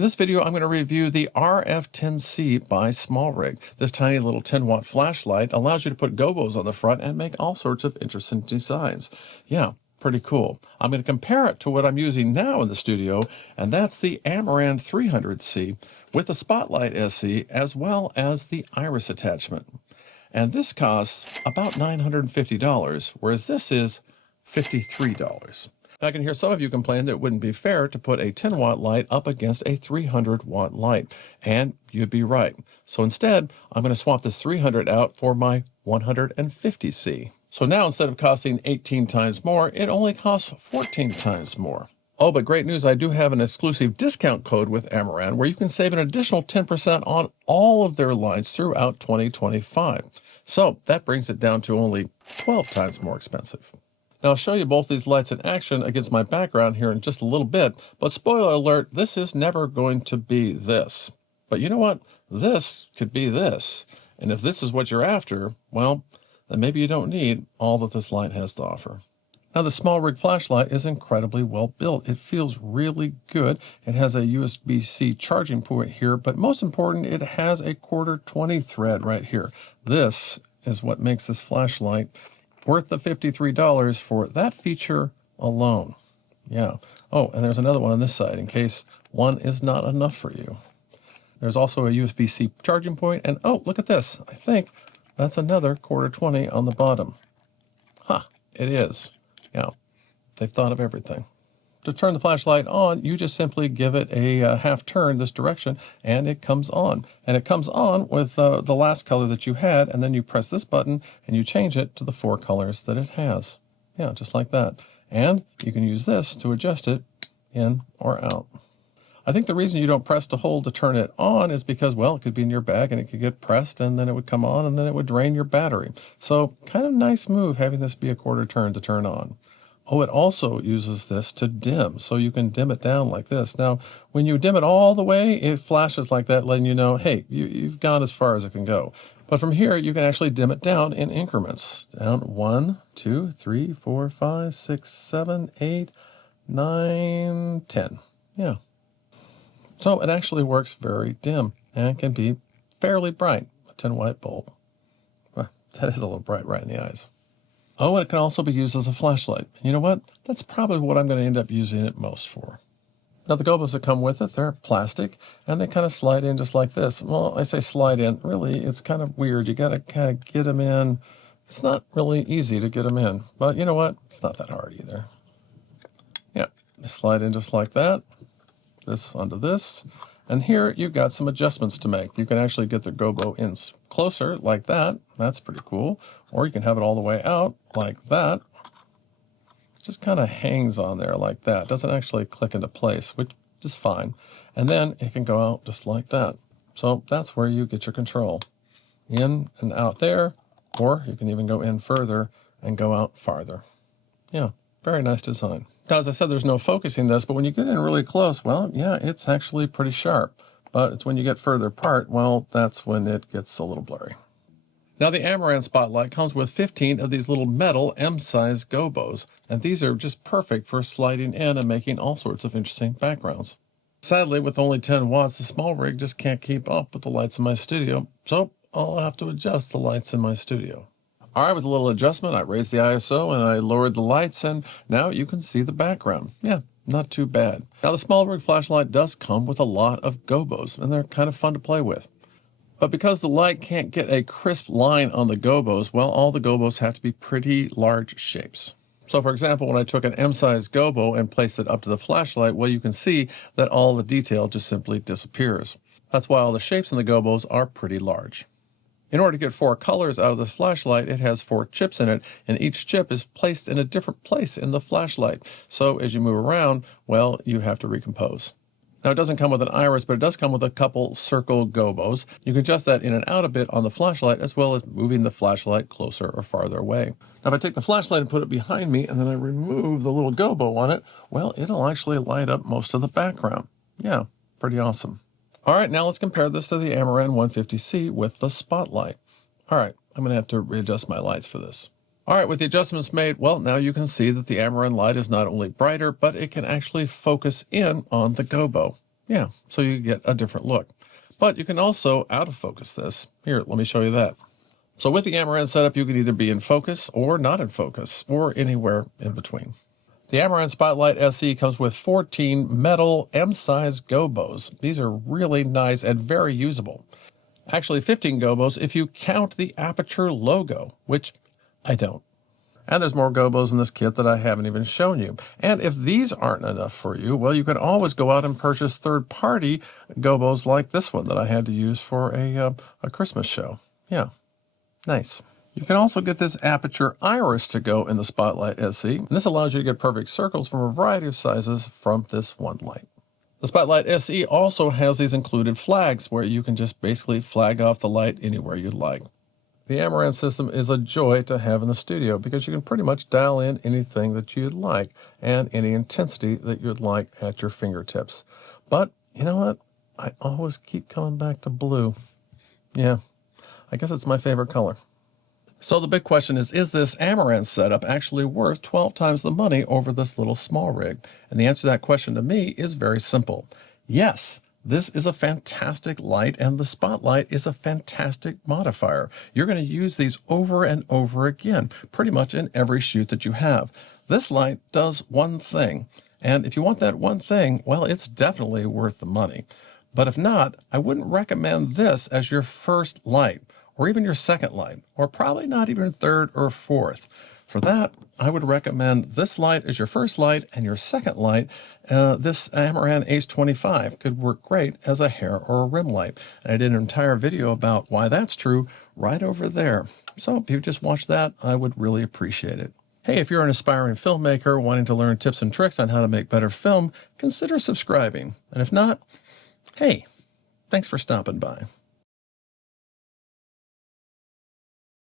this video, I'm going to review the RF10c by SmallRig. This tiny little 10-watt flashlight allows you to put gobos on the front and make all sorts of interesting designs. Yeah, pretty cool. I'm going to compare it to what I'm using now in the studio, and that's the Amaran 300C with the Spotlight SE as well as the iris attachment. And this costs about $950, whereas this is $53. I can hear some of you complain that it wouldn't be fair to put a 10-watt light up against a 300-watt light, and you'd be right. So instead, I'm going to swap this 300 out for my 150C. So now instead of costing 18 times more, it only costs 14 times more. Oh, but great news, I do have an exclusive discount code with Amaran where you can save an additional 10% on all of their lights throughout 2025. So that brings it down to only 12 times more expensive. Now, I'll show you both these lights in action against my background here in just a little bit, but spoiler alert, this is never going to be this. But you know what? This could be this. And if this is what you're after, well, then maybe you don't need all that this light has to offer. Now, the SmallRig flashlight is incredibly well built. It feels really good. It has a USB-C charging port here, but most important, it has a 1/4-20 thread right here. This is what makes this flashlight worth the $53 for that feature alone. Yeah. Oh, and there's another one on this side in case one is not enough for you. There's also a USB-C charging point, and oh, look at this. I think that's another 1/4-20 on the bottom. Huh, it is. Yeah, they've thought of everything. To turn the flashlight on, you just simply give it a half turn this direction, and it comes on. And it comes on with the last color that you had, and then you press this button, and you change it to the 4 colors that it has. Yeah, just like that. And you can use this to adjust it in or out. I think the reason you don't press to hold to turn it on is because, well, it could be in your bag, and it could get pressed, and then it would come on, and then it would drain your battery. So kind of nice move having this be a 1/4 turn to turn on. Oh, it also uses this to dim, so you can dim it down like this. Now, when you dim it all the way, it flashes like that, letting you know, hey, you've gone as far as it can go. But from here, you can actually dim it down in increments. Down 1, 2, 3, 4, 5, 6, 7, 8, 9, 10. Yeah. So it actually works very dim and can be fairly bright, a 10-watt bulb. Well, that is a little bright right in the eyes. Oh, and it can also be used as a flashlight. And you know what? That's probably what I'm going to end up using it most for. Now, the gobos that come with it, they're plastic, and they kind of slide in just like this. Well, I say slide in. Really, it's kind of weird. You got to kind of get them in. It's not really easy to get them in. But you know what? It's not that hard either. Yeah, they slide in just like that. This onto this. And here you've got some adjustments to make. You can actually get the gobo in closer like that. That's pretty cool. Or you can have it all the way out like that. It just kind of hangs on there like that. Doesn't actually click into place, which is fine. And then it can go out just like that. So that's where you get your control. In and out there, or you can even go in further and go out farther. Yeah. Very nice design. Now, as I said, there's no focusing this, but when you get in really close, well, yeah, it's actually pretty sharp. But it's when you get further apart, well, that's when it gets a little blurry. Now, the Amaran Spotlight comes with 15 of these little metal M-size gobos, and these are just perfect for sliding in and making all sorts of interesting backgrounds. Sadly, with only 10 watts, the SmallRig just can't keep up with the lights in my studio, so I'll have to adjust the lights in my studio. All right, with a little adjustment, I raised the ISO and I lowered the lights, and now you can see the background. Yeah, not too bad. Now, the SmallRig flashlight does come with a lot of gobos, and they're kind of fun to play with. But because the light can't get a crisp line on the gobos, well, all the gobos have to be pretty large shapes. So, for example, when I took an M-size gobo and placed it up to the flashlight, well, you can see that all the detail just simply disappears. That's why all the shapes in the gobos are pretty large. In order to get 4 colors out of this flashlight, it has 4 chips in it, and each chip is placed in a different place in the flashlight. So as you move around, well, you have to recompose. Now, it doesn't come with an iris, but it does come with a couple circle gobos. You can adjust that in and out a bit on the flashlight, as well as moving the flashlight closer or farther away. Now, if I take the flashlight and put it behind me, and then I remove the little gobo on it, well, it'll actually light up most of the background. Yeah, pretty awesome. All right, now let's compare this to the Amaran 150C with the Spotlight. All right, I'm going to have to readjust my lights for this. All right, with the adjustments made, well, now you can see that the Amaran light is not only brighter, but it can actually focus in on the gobo. Yeah, so you get a different look. But you can also out of focus this. Here, let me show you that. So with the Amaran setup, you can either be in focus or not in focus, or anywhere in between. The Amaran Spotlight SE comes with 14 metal M-size gobos. These are really nice and very usable. Actually 15 gobos if you count the aperture logo, which I don't. And there's more gobos in this kit that I haven't even shown you. And if these aren't enough for you, well, you can always go out and purchase third-party gobos like this one that I had to use for a Christmas show. Yeah, nice. You can also get this aperture iris to go in the Spotlight SE. And this allows you to get perfect circles from a variety of sizes from this one light. The Spotlight SE also has these included flags where you can just basically flag off the light anywhere you'd like. The Amaran system is a joy to have in the studio because you can pretty much dial in anything that you'd like and any intensity that you'd like at your fingertips. But you know what? I always keep coming back to blue. Yeah, I guess it's my favorite color. So the big question is this Amaran setup actually worth 12 times the money over this little SmallRig? And the answer to that question to me is very simple. Yes. This is a fantastic light, and the Spotlight is a fantastic modifier. You're going to use these over and over again, pretty much in every shoot that you have. This light does one thing, and if you want that one thing, well, it's definitely worth the money. But if not, I wouldn't recommend this as your first light, or even your second light, or probably not even third or fourth. For that, I would recommend this light as your first light, and your second light, this Amaran Ace 25 could work great as a hair or a rim light. And I did an entire video about why that's true right over there. So if you just watch that, I would really appreciate it. Hey, if you're an aspiring filmmaker wanting to learn tips and tricks on how to make better film, consider subscribing. And if not, hey, thanks for stopping by.